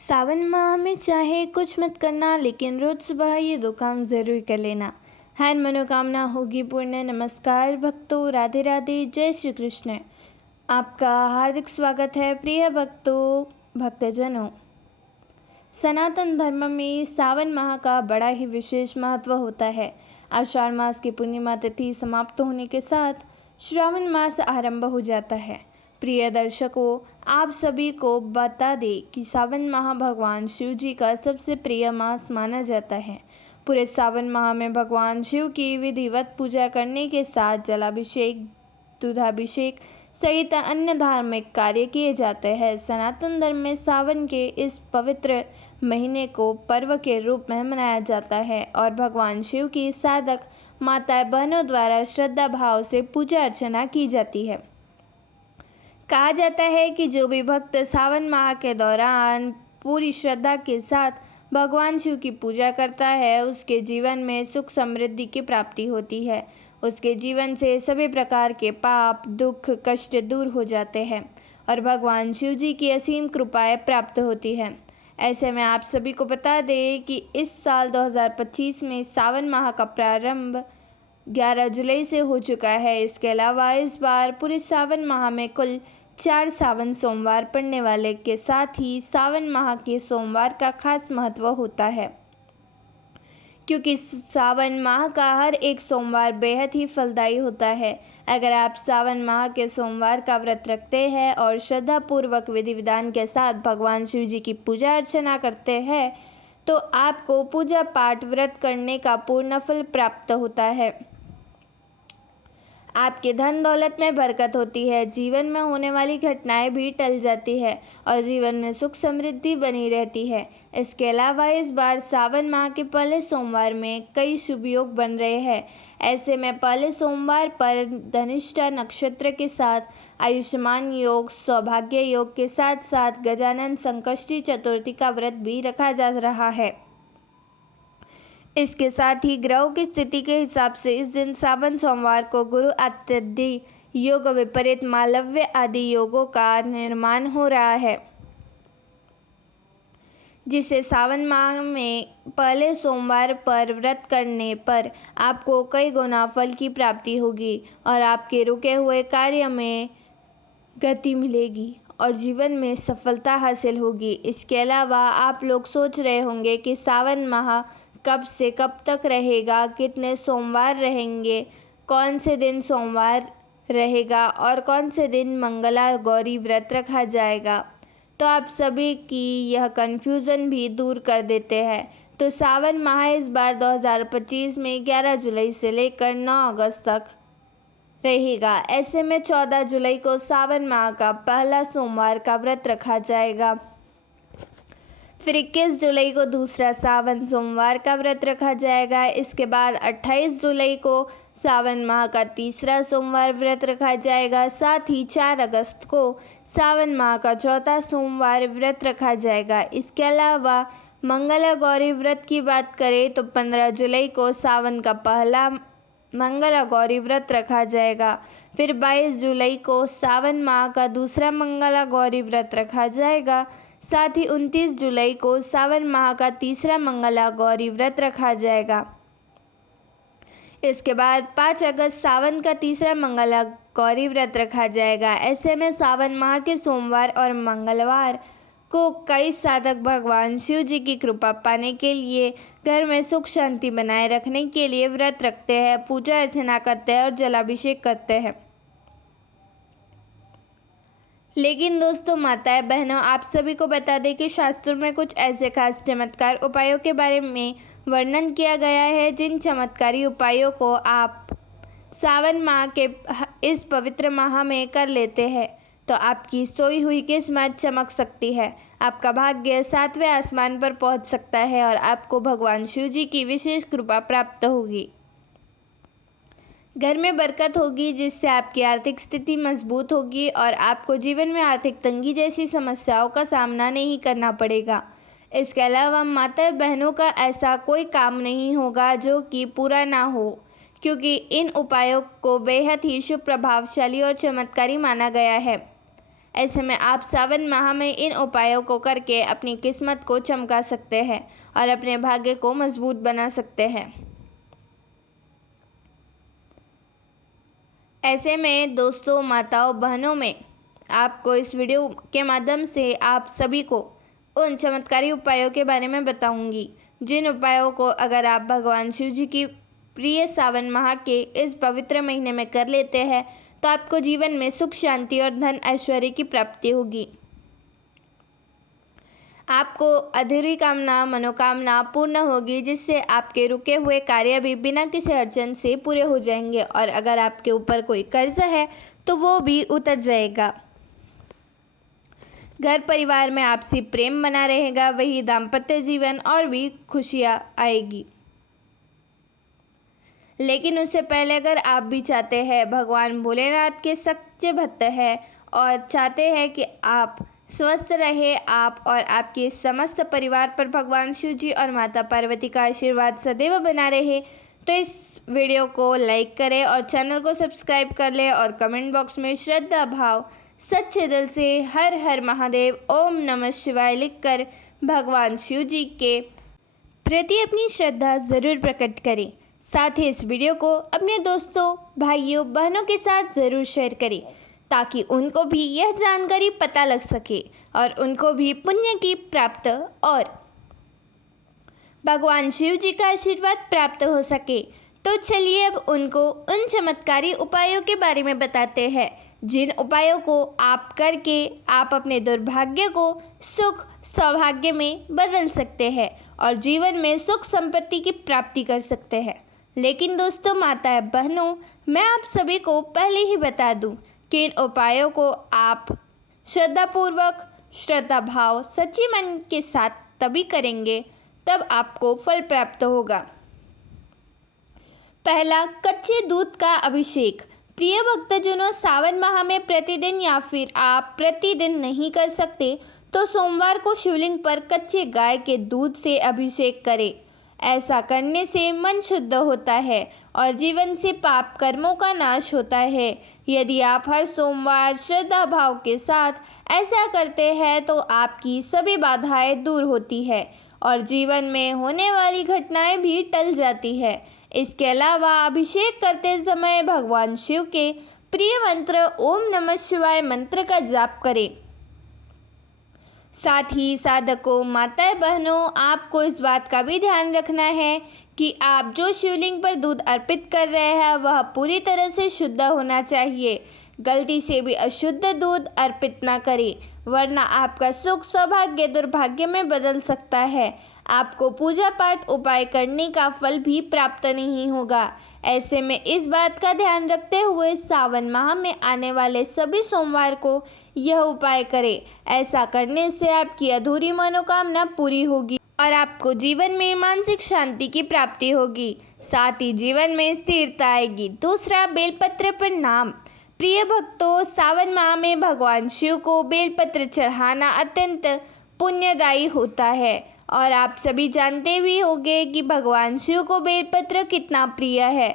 सावन माह में चाहे कुछ मत करना, लेकिन रोज सुबह ये दो काम जरूर कर लेना। हर मनोकामना होगी पूर्ण। नमस्कार भक्तों, राधे राधे, जय श्री कृष्ण। आपका हार्दिक स्वागत है प्रिय भक्तों, भक्तजनों। सनातन धर्म में सावन माह का बड़ा ही विशेष महत्व होता है। आषाढ़ मास की पूर्णिमा तिथि समाप्त होने के साथ श्रावण मास आरंभ हो जाता है। प्रिय दर्शकों, आप सभी को बता दें कि सावन माह भगवान शिव जी का सबसे प्रिय मास माना जाता है। पूरे सावन माह में भगवान शिव की विधिवत पूजा करने के साथ जलाभिषेक, दूधाभिषेक सहित अन्य धार्मिक कार्य किए जाते हैं। सनातन धर्म में सावन के इस पवित्र महीने को पर्व के रूप में मनाया जाता है और भगवान शिव की साधक माताएं बहनों द्वारा श्रद्धा भाव से पूजा अर्चना की जाती है। कहा जाता है कि जो भी भक्त सावन माह के दौरान पूरी श्रद्धा के साथ भगवान शिव की पूजा करता है, उसके जीवन में सुख समृद्धि की प्राप्ति होती है। उसके जीवन से सभी प्रकार के पाप, दुख, कष्ट दूर हो जाते हैं और भगवान शिव जी की असीम कृपाएं प्राप्त होती है। ऐसे में आप सभी को बता दें कि इस साल 2025 में सावन माह का प्रारंभ 11 जुलाई से हो चुका है। इसके अलावा इस बार पूरे सावन माह में कुल 4 सावन सोमवार पड़ने वाले के साथ ही सावन माह के सोमवार का खास महत्व होता है, क्योंकि सावन माह का हर एक सोमवार बेहद ही फलदायी होता है। अगर आप सावन माह के सोमवार का व्रत रखते हैं और श्रद्धापूर्वक विधि विधान के साथ भगवान शिव जी की पूजा अर्चना करते हैं तो आपको पूजा पाठ व्रत करने का पूर्ण फल प्राप्त होता है। आपके धन दौलत में बरकत होती है, जीवन में होने वाली घटनाएं भी टल जाती है और जीवन में सुख समृद्धि बनी रहती है। इसके अलावा इस बार सावन माह के पहले सोमवार में कई शुभ योग बन रहे हैं। ऐसे में पहले सोमवार पर धनिष्ठा नक्षत्र के साथ आयुष्मान योग, सौभाग्य योग के साथ साथ गजानन संकष्टी चतुर्थी का व्रत भी रखा जा रहा है। इसके साथ ही ग्रहों की स्थिति के हिसाब से इस दिन सावन सोमवार को गुरु आदित्य योग, विपरीत मालव्य आदि योगों का निर्माण हो रहा है, जिसे सावन माह में पहले सोमवार पर व्रत करने पर आपको कई गुना फल की प्राप्ति होगी और आपके रुके हुए कार्य में गति मिलेगी और जीवन में सफलता हासिल होगी। इसके अलावा आप लोग सोच रहे होंगे कि सावन माह कब से कब तक रहेगा, कितने सोमवार रहेंगे, कौन से दिन सोमवार रहेगा और कौन से दिन मंगला गौरी व्रत रखा जाएगा। तो आप सभी की यह कन्फ्यूज़न भी दूर कर देते हैं। तो सावन माह इस बार 2025 में 11 जुलाई से लेकर 9 अगस्त तक रहेगा। ऐसे में 14 जुलाई को सावन माह का पहला सोमवार का व्रत रखा जाएगा। फिर 21 जुलाई को दूसरा सावन सोमवार का व्रत रखा जाएगा। इसके बाद 28 जुलाई को सावन माह का तीसरा सोमवार व्रत रखा जाएगा। साथ ही 4 अगस्त को सावन माह का चौथा सोमवार व्रत रखा जाएगा। इसके अलावा मंगला गौरी व्रत की बात करें तो 15 जुलाई को सावन का पहला मंगला गौरी व्रत रखा जाएगा। फिर 22 जुलाई को सावन माह का दूसरा मंगला गौरी व्रत रखा जाएगा। साथ ही 29 जुलाई को सावन माह का तीसरा मंगला गौरी व्रत रखा जाएगा। इसके बाद 5 अगस्त सावन का तीसरा मंगला गौरी व्रत रखा जाएगा। ऐसे में सावन माह के सोमवार और मंगलवार को कई साधक भगवान शिव जी की कृपा पाने के लिए, घर में सुख शांति बनाए रखने के लिए व्रत रखते हैं, पूजा अर्चना करते हैं और जलाभिषेक करते हैं। लेकिन दोस्तों, माताएं बहनों, आप सभी को बता दें कि शास्त्रों में कुछ ऐसे खास चमत्कार उपायों के बारे में वर्णन किया गया है जिन चमत्कारी उपायों को आप सावन माह के इस पवित्र माह में कर लेते हैं तो आपकी सोई हुई किस्मत चमक सकती है, आपका भाग्य 7वें आसमान पर पहुंच सकता है और आपको भगवान शिव जी की विशेष कृपा प्राप्त होगी। घर में बरकत होगी, जिससे आपकी आर्थिक स्थिति मजबूत होगी और आपको जीवन में आर्थिक तंगी जैसी समस्याओं का सामना नहीं करना पड़ेगा। इसके अलावा माता बहनों का ऐसा कोई काम नहीं होगा जो कि पूरा ना हो, क्योंकि इन उपायों को बेहद ही शुभ, प्रभावशाली और चमत्कारी माना गया है। ऐसे में आप सावन माह में इन उपायों को करके अपनी किस्मत को चमका सकते हैं और अपने भाग्य को मजबूत बना सकते हैं। ऐसे में दोस्तों, माताओं, बहनों में आपको इस वीडियो के माध्यम से आप सभी को उन चमत्कारी उपायों के बारे में बताऊंगी, जिन उपायों को अगर आप भगवान शिव जी की प्रिय सावन माह के इस पवित्र महीने में कर लेते हैं तो आपको जीवन में सुख, शांति और धन ऐश्वर्य की प्राप्ति होगी। आपको अधूरी कामना, मनोकामना पूर्ण होगी, जिससे आपके रुके हुए कार्य भी बिना किसी अड़चन से पूरे हो जाएंगे और अगर आपके ऊपर कोई कर्ज है तो वो भी उतर जाएगा। घर परिवार में आपसी प्रेम बना रहेगा, वही दाम्पत्य जीवन और भी खुशियाँ आएगी। लेकिन उससे पहले अगर आप भी चाहते हैं, भगवान भोलेनाथ के सच्चे भक्त हैं और चाहते हैं कि आप स्वस्थ रहे, आप और आपके समस्त परिवार पर भगवान शिव जी और माता पार्वती का आशीर्वाद सदैव बना रहे, तो इस वीडियो को लाइक करें और चैनल को सब्सक्राइब कर लें और कमेंट बॉक्स में श्रद्धा भाव सच्चे दिल से हर हर महादेव, ओम नमः शिवाय लिखकर भगवान शिव जी के प्रति अपनी श्रद्धा ज़रूर प्रकट करें। साथ ही इस वीडियो को अपने दोस्तों, भाइयों, बहनों के साथ ज़रूर शेयर करें ताकि उनको भी यह जानकारी पता लग सके और उनको भी पुण्य की प्राप्त और भगवान शिव जी का आशीर्वाद प्राप्त हो सके। तो चलिए अब उनको उन चमत्कारी उपायों के बारे में बताते हैं, जिन उपायों को आप करके आप अपने दुर्भाग्य को सुख, सौभाग्य में बदल सकते हैं और जीवन में सुख संपत्ति की प्राप्ति कर सकते हैं। लेकिन दोस्तों, माताएं, बहनों, मैं आप सभी को पहले ही बता दूं कि इन उपायों को आप श्रद्धापूर्वक, श्रद्धा भाव, सच्चे मन के साथ तभी करेंगे तब आपको फल प्राप्त होगा। पहला, कच्चे दूध का अभिषेक। प्रिय भक्तजनों, सावन माह में प्रतिदिन या फिर आप प्रतिदिन नहीं कर सकते तो सोमवार को शिवलिंग पर कच्चे गाय के दूध से अभिषेक करें। ऐसा करने से मन शुद्ध होता है और जीवन से पाप कर्मों का नाश होता है। यदि आप हर सोमवार श्रद्धा भाव के साथ ऐसा करते हैं तो आपकी सभी बाधाएं दूर होती है और जीवन में होने वाली घटनाएं भी टल जाती है। इसके अलावा अभिषेक करते समय भगवान शिव के प्रिय मंत्र ओम नमः शिवाय मंत्र का जाप करें। साथ ही साधकों, माताएं, बहनों, आपको इस बात का भी ध्यान रखना है कि आप जो शिवलिंग पर दूध अर्पित कर रहे हैं वह पूरी तरह से शुद्ध होना चाहिए। गलती से भी अशुद्ध दूध अर्पित ना करें, वरना आपका सुख, सौभाग्य दुर्भाग्य में बदल सकता है। आपको पूजा पाठ उपाय करने का फल भी प्राप्त नहीं होगा। ऐसे में इस बात का ध्यान रखते हुए सावन माह में आने वाले सभी सोमवार को यह उपाय करें। ऐसा करने से आपकी अधूरी मनोकामना पूरी होगी और आपको जीवन में मानसिक शांति की प्राप्ति होगी, साथ ही जीवन में स्थिरता आएगी। दूसरा, बेलपत्र पर नाम। प्रिय भक्तों, सावन माह में भगवान शिव को बेलपत्र चढ़ाना अत्यंत पुण्यदायी होता है और आप सभी जानते भी होंगे कि भगवान शिव को बेलपत्र कितना प्रिय है।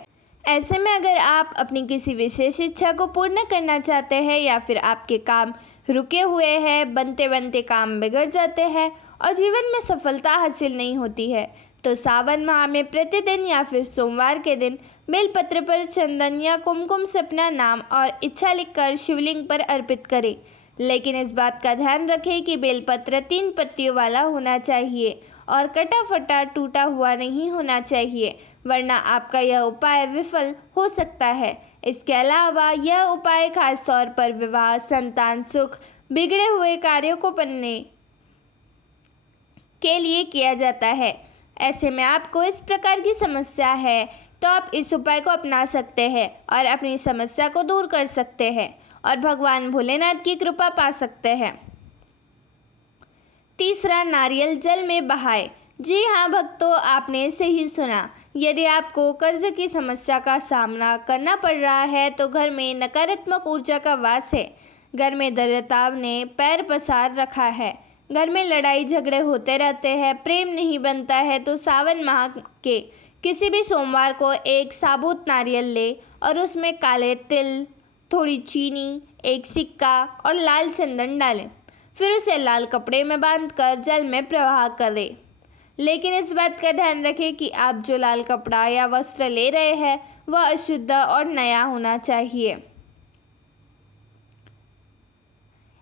ऐसे में अगर आप अपनी किसी विशेष इच्छा को पूर्ण करना चाहते हैं या फिर आपके काम रुके हुए हैं, बनते बनते काम बिगड़ जाते हैं और जीवन में सफलता हासिल नहीं होती है, तो सावन माह में प्रतिदिन या फिर सोमवार के दिन बेलपत्र पर चंदन या कुमकुम से अपना नाम और इच्छा लिखकर शिवलिंग पर अर्पित करें। लेकिन इस बात का ध्यान रखें कि बेलपत्र 3 पत्तियों वाला होना चाहिए और कटा फटा टूटा हुआ नहीं होना चाहिए, वरना आपका यह उपाय विफल हो सकता है। इसके अलावा यह उपाय खास तौर पर विवाह, संतान सुख, बिगड़े हुए कार्यों को बनने के लिए किया जाता है। ऐसे में आपको इस प्रकार की समस्या है तो आप इस उपाय को अपना सकते हैं और अपनी समस्या को दूर कर सकते हैं और भगवान भोलेनाथ की कृपा पा सकते हैं। तीसरा, नारियल जल में बहाए। जी हाँ भक्तों, आपने सही सुना। यदि आपको कर्ज की समस्या का सामना करना पड़ रहा है तो घर में नकारात्मक ऊर्जा का वास है, घर में दरिद्रताव ने पैर पसार रखा है, घर में लड़ाई झगड़े होते रहते हैं, प्रेम नहीं बनता है, तो सावन माह के किसी भी सोमवार को एक साबुत नारियल ले और उसमें काले तिल, थोड़ी चीनी, एक सिक्का और लाल चंदन डालें। फिर उसे लाल कपड़े में बांधकर जल में प्रवाह करें। लेकिन इस बात का ध्यान रखें कि आप जो लाल कपड़ा या वस्त्र ले रहे हैं वह अशुद्ध और नया होना चाहिए।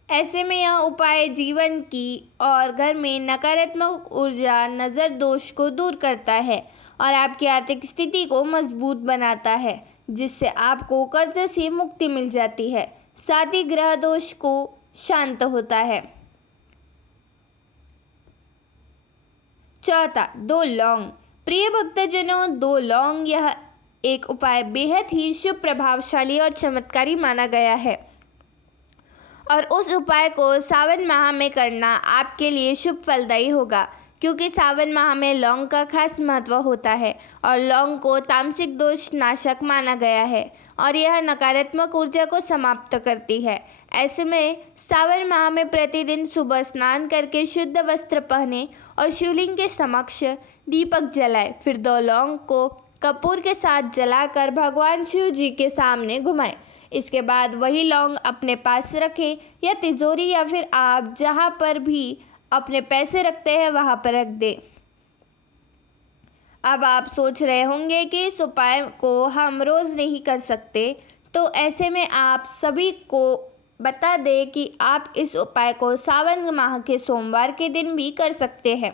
ऐसे में यह उपाय जीवन की और घर में नकारात्मक ऊर्जा, नज़र दोष को दूर करता है और आपकी आर्थिक स्थिति को मजबूत बनाता है, जिससे आपको कर्ज से मुक्ति मिल जाती है। साथ ही ग्रह दोष को शांत होता है। चौथा, 2 लौंग। प्रिय भक्तजनों, 2 लौंग यह एक उपाय बेहद ही शुभ, प्रभावशाली और चमत्कारी माना गया है और उस उपाय को सावन माह में करना आपके लिए शुभ फलदायी होगा, क्योंकि सावन माह में लौंग का खास महत्व होता है और लौंग को तामसिक दोष नाशक माना गया है और यह नकारात्मक ऊर्जा को समाप्त करती है। ऐसे में सावन माह में प्रतिदिन सुबह स्नान करके शुद्ध वस्त्र पहने और शिवलिंग के समक्ष दीपक जलाए। फिर 2 लौंग को कपूर के साथ जलाकर भगवान शिव जी के सामने घुमाएं। इसके बाद वही लौंग अपने पास रखें या तिजोरी या फिर आप जहाँ पर भी अपने पैसे रखते हैं वहाँ पर रख दें। अब आप सोच रहे होंगे कि इस उपाय को हम रोज़ नहीं कर सकते, तो ऐसे में आप सभी को बता दें कि आप इस उपाय को सावन माह के सोमवार के दिन भी कर सकते हैं।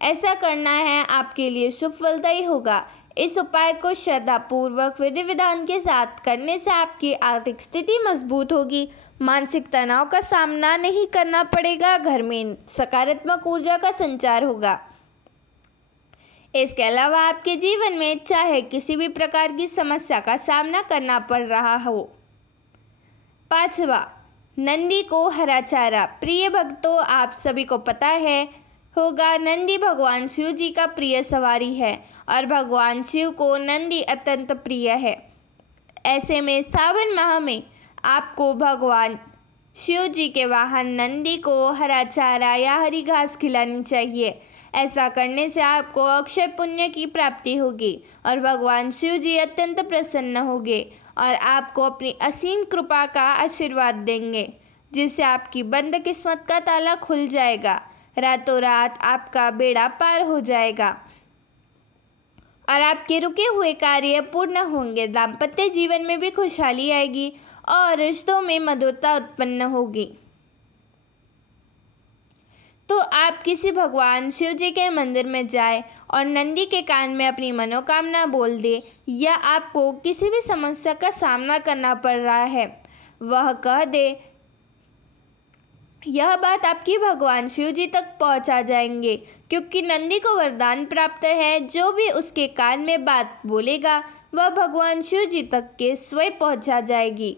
ऐसा करना है आपके लिए शुभ फलदायी होगा। इस उपाय को श्रद्धापूर्वक विधि विधान के साथ करने से आपकी आर्थिक स्थिति मजबूत होगी, मानसिक तनाव का सामना नहीं करना पड़ेगा, घर में सकारात्मक ऊर्जा का संचार होगा। इसके अलावा आपके जीवन में चाहे किसी भी प्रकार की समस्या का सामना करना पड़ रहा हो। 5वां, नंदी को हरा चारा। प्रिय भक्तों, आप सभी को पता है होगा, नंदी भगवान शिव जी का प्रिय सवारी है और भगवान शिव को नंदी अत्यंत प्रिय है। ऐसे में सावन माह में आपको भगवान शिव जी के वाहन नंदी को हरा चारा या हरी घास खिलानी चाहिए। ऐसा करने से आपको अक्षय पुण्य की प्राप्ति होगी और भगवान शिव जी अत्यंत प्रसन्न होंगे और आपको अपनी असीम कृपा का आशीर्वाद देंगे, जिससे आपकी बंद किस्मत का ताला खुल जाएगा। रातों रात आपका बेड़ा पार हो जाएगा और आपके रुके हुए कार्य पूर्ण होंगे। दाम्पत्य जीवन में भी खुशहाली आएगी और रिश्तों में मधुरता उत्पन्न होगी। तो आप किसी भगवान शिव जी के मंदिर में जाएं और नंदी के कान में अपनी मनोकामना बोल दें, या आपको किसी भी समस्या का सामना करना पड़ रहा है वह कह दे। यह बात आपकी भगवान शिव जी तक पहुंचा जाएंगे, क्योंकि नंदी को वरदान प्राप्त है, जो भी उसके कान में बात बोलेगा वह भगवान शिव जी तक के स्वयं पहुंचा जाएगी।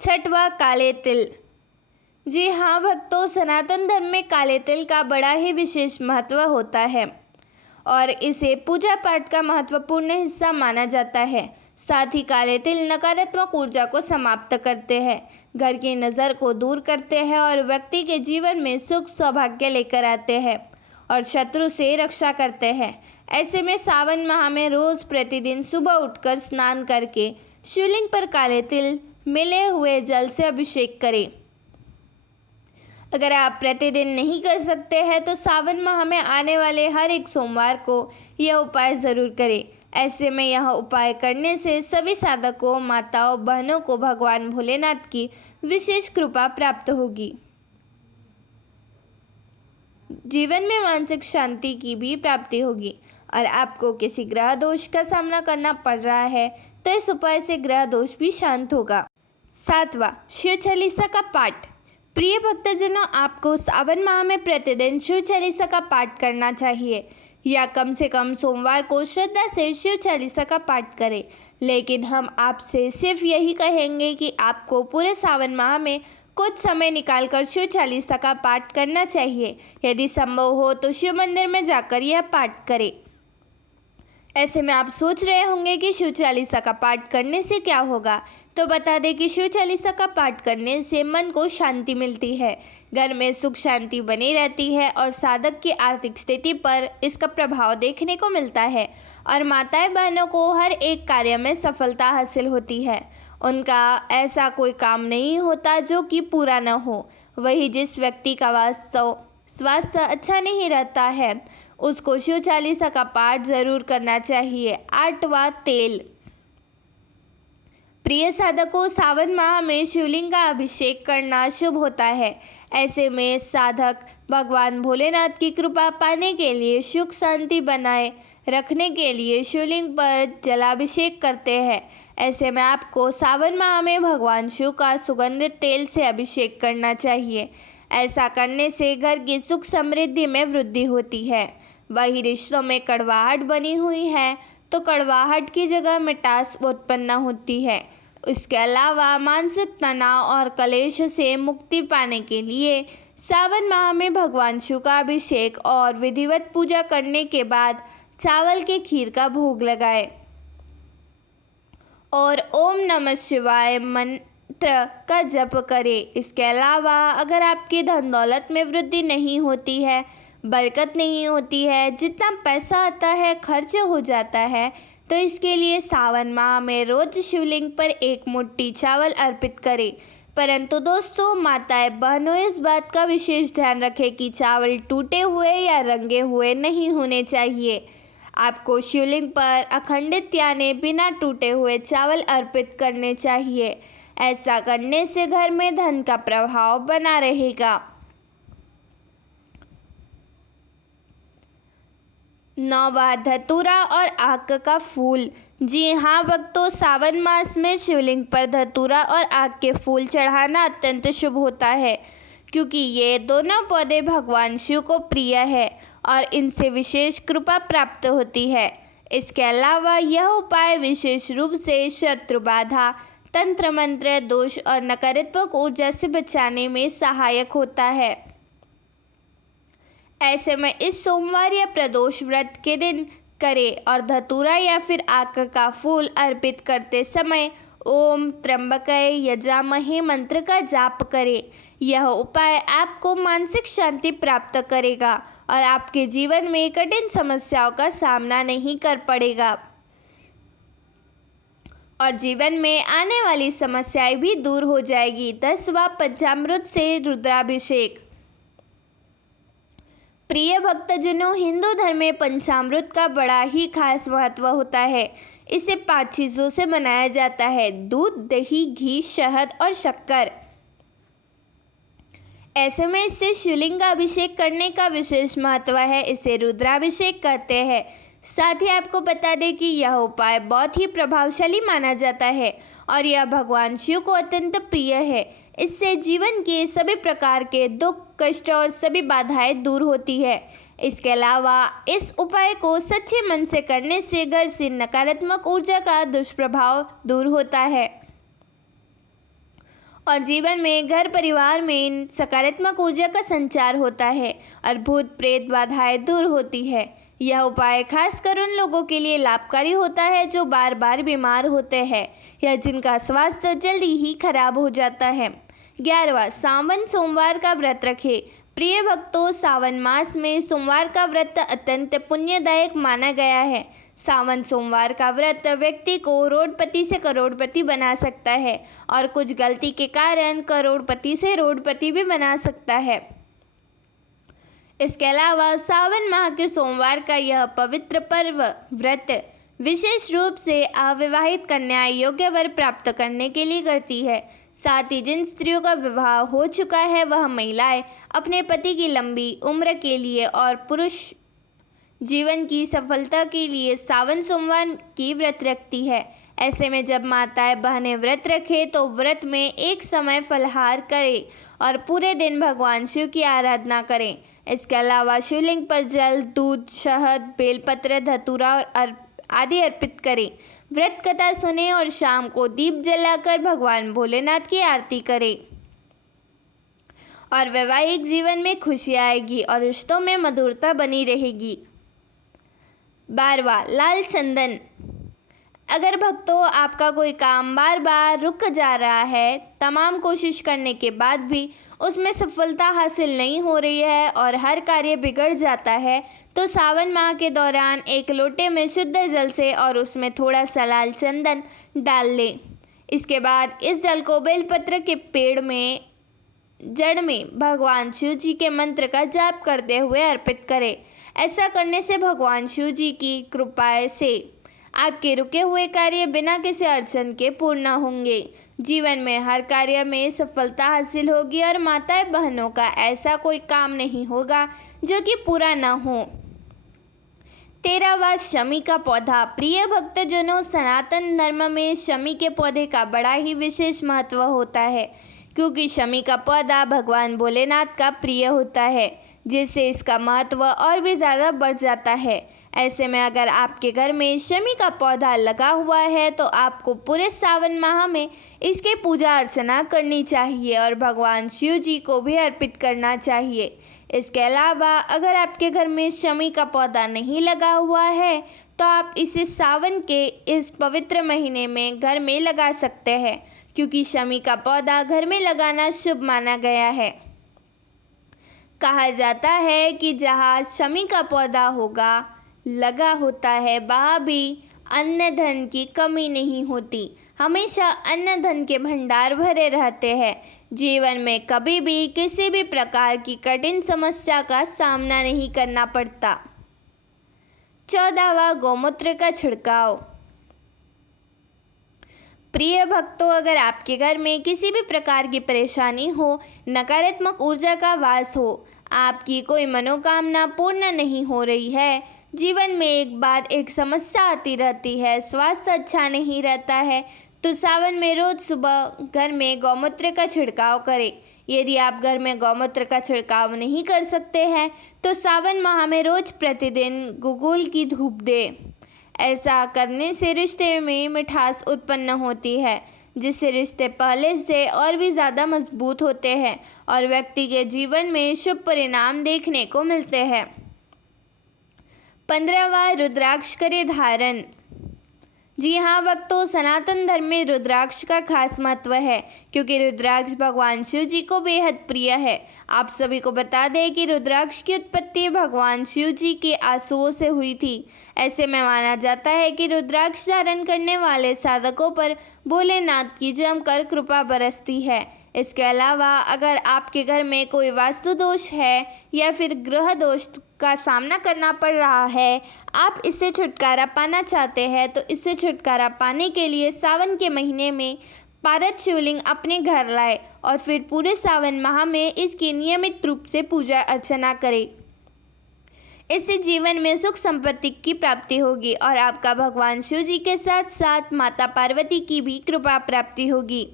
6वां, काले तिल। जी हाँ भक्तों, सनातन धर्म में काले तिल का बड़ा ही विशेष महत्व होता है और इसे पूजा पाठ का महत्वपूर्ण हिस्सा माना जाता है। साथ ही काले तिल नकारात्मक ऊर्जा को समाप्त करते हैं, घर की नज़र को दूर करते हैं और व्यक्ति के जीवन में सुख सौभाग्य लेकर आते हैं और शत्रु से रक्षा करते हैं। ऐसे में सावन माह में रोज़ प्रतिदिन सुबह उठकर स्नान करके शिवलिंग पर काले तिल मिले हुए जल से अभिषेक करें। अगर आप प्रतिदिन नहीं कर सकते हैं तो सावन माह में आने वाले हर एक सोमवार को यह उपाय ज़रूर करें। ऐसे में यह उपाय करने से सभी साधकों, माताओं, बहनों को भगवान भोलेनाथ की विशेष कृपा प्राप्त होगी। जीवन में मानसिक शांति की भी प्राप्ति होगी और आपको किसी ग्रह दोष का सामना करना पड़ रहा है तो इस उपाय से ग्रह दोष भी शांत होगा। 7वां, शिव चालीसा का पाठ। प्रिय भक्तजनों, आपको सावन माह में प्रतिदिन शिव चालीसा का पाठ करना चाहिए या कम से कम सोमवार को श्रद्धा से शिव चालीसा का पाठ करें। लेकिन हम आपसे सिर्फ यही कहेंगे कि आपको पूरे सावन माह में कुछ समय निकालकर शिव चालीसा का पाठ करना चाहिए। यदि संभव हो तो शिव मंदिर में जाकर यह पाठ करें। ऐसे में आप सोच रहे होंगे कि शिव चालीसा का पाठ करने से क्या होगा, तो बता दें कि शिव चालीसा का पाठ करने से मन को शांति मिलती है, घर में सुख शांति बनी रहती है और साधक की आर्थिक स्थिति पर इसका प्रभाव देखने को मिलता है और माताएं बहनों को हर एक कार्य में सफलता हासिल होती है। उनका ऐसा कोई काम नहीं होता जो कि पूरा न हो। वही जिस व्यक्ति का स्वास्थ्य अच्छा नहीं रहता है उसको शिव चालीसा का पाठ जरूर करना चाहिए। 8वां तेल। प्रिय साधकों, सावन माह में शिवलिंग का अभिषेक करना शुभ होता है। ऐसे में साधक भगवान भोलेनाथ की कृपा पाने के लिए सुख शांति बनाए रखने के लिए शिवलिंग पर जलाभिषेक करते हैं। ऐसे में आपको सावन माह में भगवान शिव का सुगंधित तेल से अभिषेक करना चाहिए। ऐसा करने से घर की सुख समृद्धि में वृद्धि होती है। वही रिश्तों में कड़वाहट बनी हुई है तो कड़वाहट की जगह मिठास उत्पन्न होती है। इसके अलावा मानसिक तनाव और कलेश से मुक्ति पाने के लिए सावन माह में भगवान शिव का अभिषेक और विधिवत पूजा करने के बाद चावल के खीर का भोग लगाएं और ओम नमः शिवाय मंत्र का जप करें। इसके अलावा अगर आपकी धन दौलत में वृद्धि नहीं होती है, बरकत नहीं होती है, जितना पैसा आता है खर्च हो जाता है, तो इसके लिए सावन माह में रोज शिवलिंग पर एक मुट्ठी चावल अर्पित करें। परंतु दोस्तों, माताएं बहनों, इस बात का विशेष ध्यान रखें कि चावल टूटे हुए या रंगे हुए नहीं होने चाहिए। आपको शिवलिंग पर अखंडित यानी बिना टूटे हुए चावल अर्पित करने चाहिए। ऐसा करने से घर में धन का प्रभाव बना रहेगा। 9वां धतूरा और आक का फूल। जी हाँ भक्तों, सावन मास में शिवलिंग पर धतूरा और आक के फूल चढ़ाना अत्यंत शुभ होता है, क्योंकि ये दोनों पौधे भगवान शिव को प्रिय है और इनसे विशेष कृपा प्राप्त होती है। इसके अलावा यह उपाय विशेष रूप से शत्रु बाधा, तंत्र मंत्र, दोष और नकारात्मक ऊर्जा से बचाने में सहायक होता है। ऐसे में इस सोमवार या प्रदोष व्रत के दिन करें और धतूरा या फिर आक का फूल अर्पित करते समय ओम त्र्यंबकय यजामहे मंत्र का जाप करें। यह उपाय आपको मानसिक शांति प्राप्त करेगा और आपके जीवन में कठिन समस्याओं का सामना नहीं कर पड़ेगा और जीवन में आने वाली समस्याएं भी दूर हो जाएगी। 10वां पंचामृत से रुद्राभिषेक। प्रिय भक्तजनों, हिंदू धर्म में पंचामृत का बड़ा ही खास महत्व होता है। इसे 5 चीज़ों से बनाया जाता है: दूध, दही, घी, शहद और शक्कर। ऐसे में इससे शिवलिंग का अभिषेक करने का विशेष महत्व है। इसे रुद्राभिषेक कहते हैं। साथ ही आपको बता दें कि यह उपाय बहुत ही प्रभावशाली माना जाता है और यह भगवान शिव को अत्यंत प्रिय है। इससे जीवन के सभी प्रकार के दुख, कष्ट और सभी बाधाएं दूर होती है। इसके अलावा इस उपाय को सच्चे मन से करने से घर से नकारात्मक ऊर्जा का दुष्प्रभाव दूर होता है और जीवन में, घर परिवार में सकारात्मक ऊर्जा का संचार होता है और भूत प्रेत बाधाएं दूर होती है। यह उपाय खासकर उन लोगों के लिए लाभकारी होता है जो बार बार बीमार होते हैं या जिनका स्वास्थ्य जल्दी ही खराब हो जाता है। 11वां, सावन सोमवार का व्रत रखें। प्रिय भक्तों, सावन मास में सोमवार का व्रत अत्यंत पुण्यदायक माना गया है। सावन सोमवार का व्रत व्यक्ति को रोडपति से करोड़पति बना सकता है और कुछ गलती के कारण करोड़पति से रोडपति भी बना सकता है। इसके अलावा सावन माह के सोमवार का यह पवित्र पर्व व्रत विशेष रूप से अविवाहित कन्याएं योग्य वर प्राप्त करने के लिए करती है। साथ ही जिन स्त्रियों का विवाह हो चुका है वह महिलाएं अपने पति की लंबी उम्र के लिए और पुरुष जीवन की सफलता के लिए सावन सोमवार की व्रत रखती है। ऐसे में जब माताएं बहनें व्रत रखें तो व्रत में एक समय फलाहार करें और पूरे दिन भगवान शिव की आराधना करें। इसके अलावा शिवलिंग पर जल, दूध, शहद, बेलपत्र, धतूरा और आदि अर्पित करें। व्रत कथा सुने और शाम को दीप जलाकर भगवान भोलेनाथ की आरती करें और वैवाहिक जीवन में खुशी आएगी और रिश्तों में मधुरता बनी रहेगी। 12वां, लाल चंदन। अगर भक्तों आपका कोई काम बार बार रुक जा रहा है, तमाम कोशिश करने के बाद भी उसमें सफलता हासिल नहीं हो रही है और हर कार्य बिगड़ जाता है, तो सावन माह के दौरान एक लोटे में शुद्ध जल से और उसमें थोड़ा सा लाल चंदन डाल लें। इसके बाद इस जल को बेलपत्र के पेड़ में जड़ में भगवान शिव जी के मंत्र का जाप करते हुए अर्पित करें। ऐसा करने से भगवान शिव जी की कृपा से आपके रुके हुए कार्य बिना किसी अड़चन के पूर्ण होंगे। जीवन में हर कार्य में सफलता हासिल होगी और माताएं बहनों का ऐसा कोई काम नहीं होगा जो कि पूरा न हो। 13वां शमी का पौधा। प्रिय भक्तजनों, सनातन धर्म में शमी के पौधे का बड़ा ही विशेष महत्व होता है, क्योंकि शमी का पौधा भगवान भोलेनाथ का प्रिय होता है, जिससे इसका महत्व और भी ज़्यादा बढ़ जाता है। ऐसे में अगर आपके घर में शमी का पौधा लगा हुआ है तो आपको पूरे सावन माह में इसकी पूजा अर्चना करनी चाहिए और भगवान शिव जी को भी अर्पित करना चाहिए। इसके अलावा अगर आपके घर में शमी का पौधा नहीं लगा हुआ है तो आप इसे सावन के इस पवित्र महीने में घर में लगा सकते हैं, क्योंकि शमी का पौधा घर में लगाना शुभ माना गया है। कहा जाता है कि जहाँ शमी का पौधा लगा होता है वहाँ भी अन्न धन की कमी नहीं होती। हमेशा अन्न धन के भंडार भरे रहते हैं। जीवन में कभी भी किसी भी प्रकार की कठिन समस्या का सामना नहीं करना पड़ता। 14वां गौमूत्र का छिड़काव। प्रिय भक्तों, अगर आपके घर में किसी भी प्रकार की परेशानी हो, नकारात्मक ऊर्जा का वास हो, आपकी कोई मनोकामना पूर्ण नहीं हो रही है, जीवन में एक बाद एक समस्या आती रहती है, स्वास्थ्य अच्छा नहीं रहता है, तो सावन में रोज सुबह घर में गौमूत्र का छिड़काव करें। यदि आप घर में गौमूत्र का छिड़काव नहीं कर सकते हैं तो सावन माह में रोज प्रतिदिन गुगुल की धूप दें। ऐसा करने से रिश्ते में मिठास उत्पन्न होती है, जिससे रिश्ते पहले से और भी ज़्यादा मजबूत होते हैं और व्यक्ति के जीवन में शुभ परिणाम देखने को मिलते हैं। 15वां रुद्राक्ष करे धारण। जी हाँ भक्तों, सनातन धर्म में रुद्राक्ष का खास महत्व है, क्योंकि रुद्राक्ष भगवान शिव जी को बेहद प्रिय है। आप सभी को बता दें कि रुद्राक्ष की उत्पत्ति भगवान शिव जी के आंसुओं से हुई थी। ऐसे में माना जाता है कि रुद्राक्ष धारण करने वाले साधकों पर भोलेनाथ की जमकर कृपा बरसती है। इसके अलावा अगर आपके घर में कोई वास्तु दोष है या फिर ग्रह दोष का सामना करना पड़ रहा है, आप इससे छुटकारा पाना चाहते हैं, तो इससे छुटकारा पाने के लिए सावन के महीने में पारद शिवलिंग अपने घर लाए और फिर पूरे सावन माह में इसकी नियमित रूप से पूजा अर्चना करें। इससे जीवन में सुख संपत्ति की प्राप्ति होगी और आपका भगवान शिव जी के साथ साथ माता पार्वती की भी कृपा प्राप्ति होगी।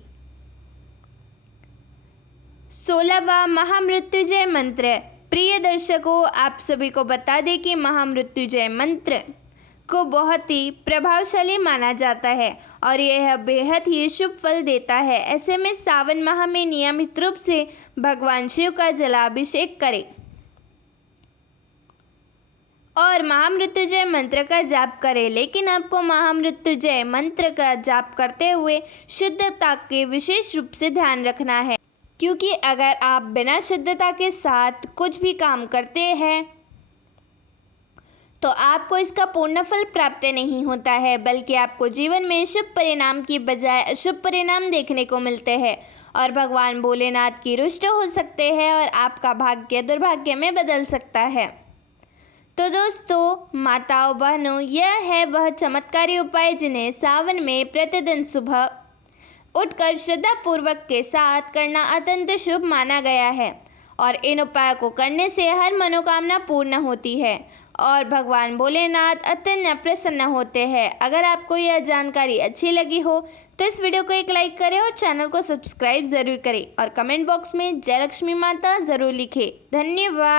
16वां महामृत्युंजय मंत्र। प्रिय दर्शकों, आप सभी को बता दें कि महामृत्युंजय मंत्र को बहुत ही प्रभावशाली माना जाता है और यह बेहद ही शुभ फल देता है। ऐसे में सावन माह में नियमित रूप से भगवान शिव का जलाभिषेक करें और महामृत्युंजय मंत्र का जाप करें। लेकिन आपको महामृत्युंजय मंत्र का जाप करते हुए शुद्धता के विशेष रूप से ध्यान रखना है, क्योंकि अगर आप बिना शुद्धता के साथ कुछ भी काम करते हैं तो आपको इसका पूर्ण फल प्राप्त नहीं होता है, बल्कि आपको जीवन में शुभ परिणाम की बजाय अशुभ परिणाम देखने को मिलते हैं और भगवान भोलेनाथ की रुष्ट हो सकते हैं और आपका भाग्य दुर्भाग्य में बदल सकता है। तो दोस्तों, माताओं बहनों, यह है वह चमत्कारी उपाय जिन्हें सावन में प्रतिदिन सुबह उठकर श्रद्धापूर्वक के साथ करना अत्यंत शुभ माना गया है और इन उपायों को करने से हर मनोकामना पूर्ण होती है और भगवान भोलेनाथ अत्यंत प्रसन्न होते हैं। अगर आपको यह जानकारी अच्छी लगी हो तो इस वीडियो को एक लाइक करें और चैनल को सब्सक्राइब ज़रूर करें और कमेंट बॉक्स में जय लक्ष्मी माता ज़रूर लिखें। धन्यवाद।